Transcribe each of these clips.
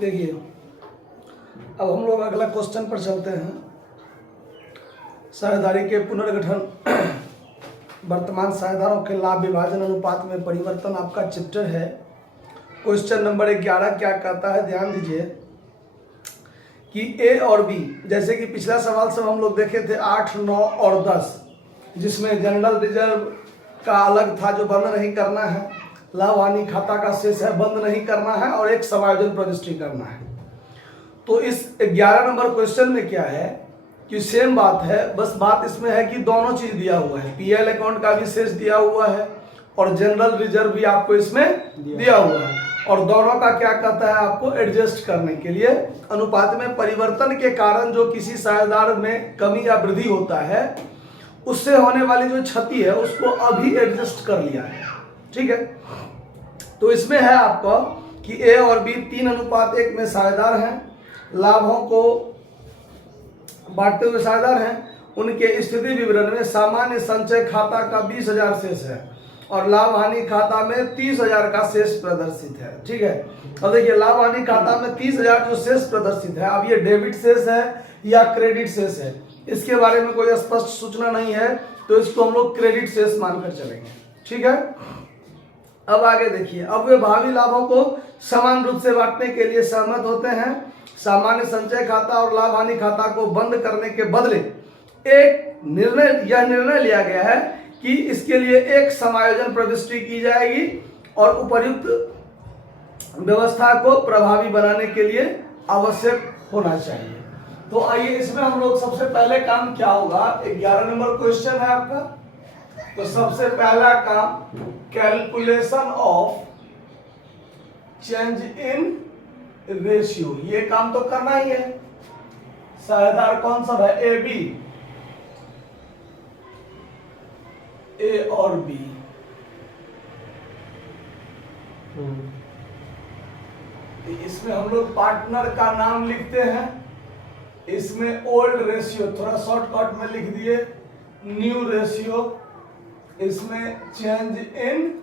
देखिए, अब हम लोग अगला क्वेश्चन पर चलते हैं। साझेदारी के पुनर्गठन वर्तमान साझेदारों के लाभ विभाजन अनुपात में परिवर्तन आपका चैप्टर है। क्वेश्चन नंबर 11 क्या कहता है, ध्यान दीजिए कि ए और बी, जैसे कि पिछला सवाल सब हम लोग देखे थे 8, 9 और 10, जिसमें जनरल रिजर्व का अलग था जो बंद नहीं करना है, लाभ हानि खाता का शेष है बंद नहीं करना है, और एक समायोजन प्रविष्टि करना है। तो इस 11 नंबर क्वेश्चन में क्या है कि सेम बात है, बस बात इसमें है कि दोनों चीज दिया हुआ है, पीएल अकाउंट का भी शेष दिया हुआ है और जनरल रिजर्व भी आपको इसमें दिया हुआ है, और दोनों का क्या कहता है आपको एडजस्ट करने के लिए अनुपात में परिवर्तन के कारण जो किसी साझेदार में कमी या वृद्धि होता है उससे होने वाली जो क्षति है उसको अभी एडजस्ट कर लिया है। ठीक है, तो इसमें है आपका कि ए और बी 3:1 में साझेदार हैं, लाभों को बांटते हुए साझेदार हैं, उनके स्थिति विवरण में सामान्य संचय खाता का 20,000 शेष है और लाभ हानि खाता में 30,000 का शेष प्रदर्शित है। ठीक है, अब देखिए लाभ हानि खाता में 30,000 जो शेष प्रदर्शित है, अब ये डेबिट शेष है या क्रेडिट शेष है इसके बारे में कोई स्पष्ट सूचना नहीं है, तो इसको हम लोग क्रेडिट शेष मानकर चलेंगे। ठीक है, अब आगे देखिए, अब वे भावी लाभों को समान रूप से बांटने के लिए सहमत होते हैं। सामान्य संचय खाता और लाभ हानि खाता को बंद करने के बदले यह निर्णय लिया गया है कि इसके लिए एक समायोजन प्रविष्टि की जाएगी और उपर्युक्त व्यवस्था को प्रभावी बनाने के लिए आवश्यक होना चाहिए। तो आइए इसमें हम लोग सबसे पहले काम क्या होगा, 11 नंबर क्वेश्चन है आपका, तो सबसे पहला काम calculation of change in ratio, ये काम तो करना ही है। साझेदार कौन सा है, ए बी, ए और बी, इसमें हम लोग पार्टनर का नाम लिखते हैं, इसमें ओल्ड रेशियो थोड़ा शॉर्टकट में लिख दिए, न्यू रेशियो, इसमें चेंज इन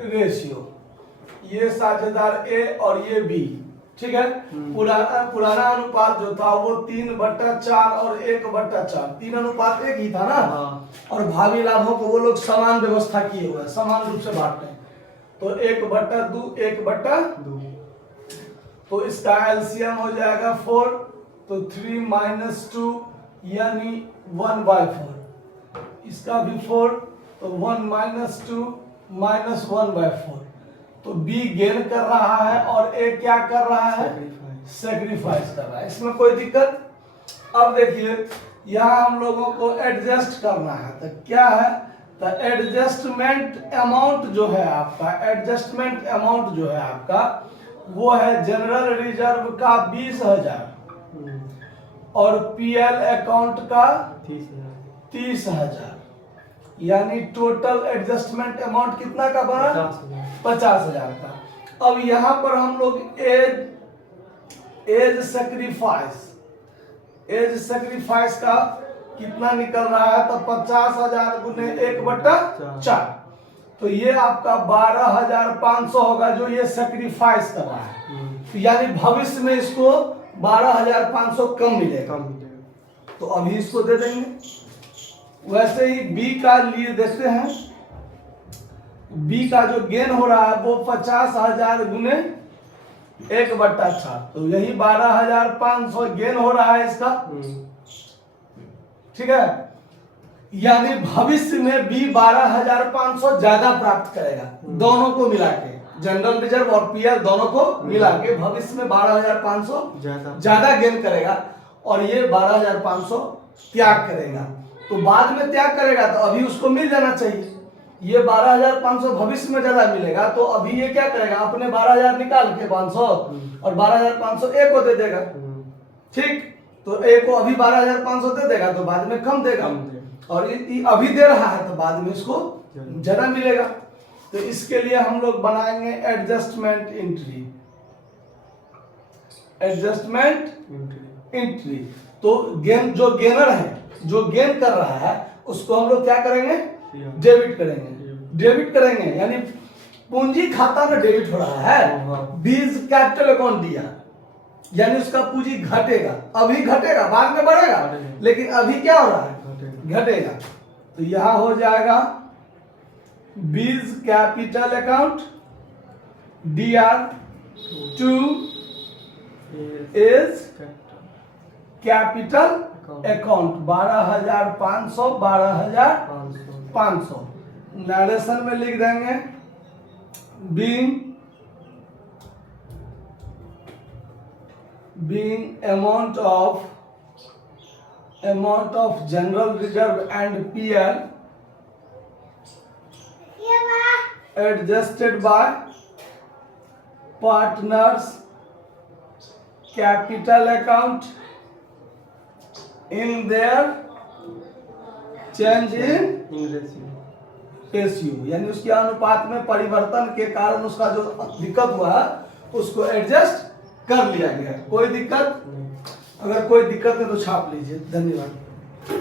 रेशियो, ये साझेदार ए और ये बी। ठीक है, पुराना अनुपात जो था वो 3/4 और 1/4, 3:1 ही था ना, और भावी लाभों को वो लोग समान व्यवस्था किए हुए हैं, समान रूप से बांटते हैं, तो 1/2 1/2, तो इसका एलसीएम हो जाएगा 4, तो 3 - 2 यानी 1/4, इसका भी 4, तो 1 - 2 -1/4, तो बी गेन कर रहा है और ए क्या कर रहा है, सेक्रीफाइस कर रहा है, इसमें कोई दिक्कत। अब देखिए यहाँ हम लोगों को एडजस्ट करना है, तो क्या है, तो एडजस्टमेंट अमाउंट जो है आपका, एडजस्टमेंट अमाउंट जो है आपका वो है जनरल रिजर्व का 20,000 और पीएल अकाउंट का 30,000, यानी टोटल एडजस्टमेंट अमाउंट कितना का बना, 50,000 का। अब यहाँ पर हम लोग एज सेक्रीफाइस का कितना निकल रहा है, तो 50,000 गुने 1/4, तो ये आपका 12,500 होगा जो ये सेक्रीफाइस कर रहा है, यानी भविष्य में इसको 12,500 कम मिलेगा, तो अभी इसको दे देंगे। वैसे ही बी का लिए देते हैं, बी का जो गेन हो रहा है वो 50,000 गुने 1/4, तो यही 12,500 गेन हो रहा है इसका। ठीक है, यानी भविष्य में बी 12,500 ज्यादा प्राप्त करेगा, दोनों को मिला के, जनरल रिजर्व और पीएल दोनों को मिला के भविष्य में 12,500 ज्यादा गेन करेगा, और ये 12,500 त्याग करेगा, तो बाद में त्याग करेगा तो अभी उसको मिल जाना चाहिए, ये 12,500 भविष्य में ज्यादा मिलेगा, तो अभी ये क्या करेगा, अपने 12,000 निकाल के 500 और 12,500 ए को दे देगा। ठीक, तो ए को अभी 12,500 दे देगा तो बाद में कम देगा, और अभी दे रहा है तो बाद में इसको ज्यादा मिलेगा, तो इसके लिए हम लोग बनाएंगे एडजस्टमेंट एंट्री। तो गेन जो गेनर है, जो गेन कर रहा है उसको हम लोग क्या करेंगे, डेबिट करेंगे, यानी पूंजी खाता में डेबिट हो रहा है, बीज कैपिटल अकाउंट दिया, यानी उसका पूंजी घटेगा, अभी घटेगा बाद में बढ़ेगा, लेकिन अभी क्या हो रहा है, घटेगा। तो यहां हो जाएगा बीज capital account DR2 is capital account 12,500 12,500। Narration में लिख देंगे being amount of general reserve and PL adjusted by partners capital account in their change in ratio, यानी उसके अनुपात में परिवर्तन के कारण उसका जो दिक्कत हुआ है उसको एडजस्ट कर लिया गया। कोई दिक्कत, अगर कोई दिक्कत है तो छाप लीजिए। धन्यवाद।